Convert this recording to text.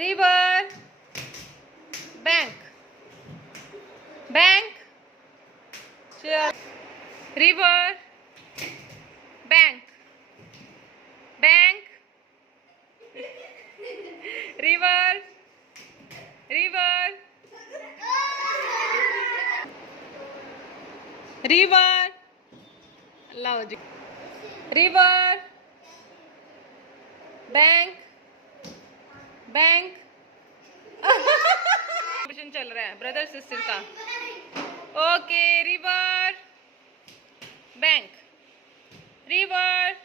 River, bank, bank, river, bank, bank, river, river, river, लाओ जी, river, bank, bank. Question चल रहा है brother sister का। Okay, river, bank, river,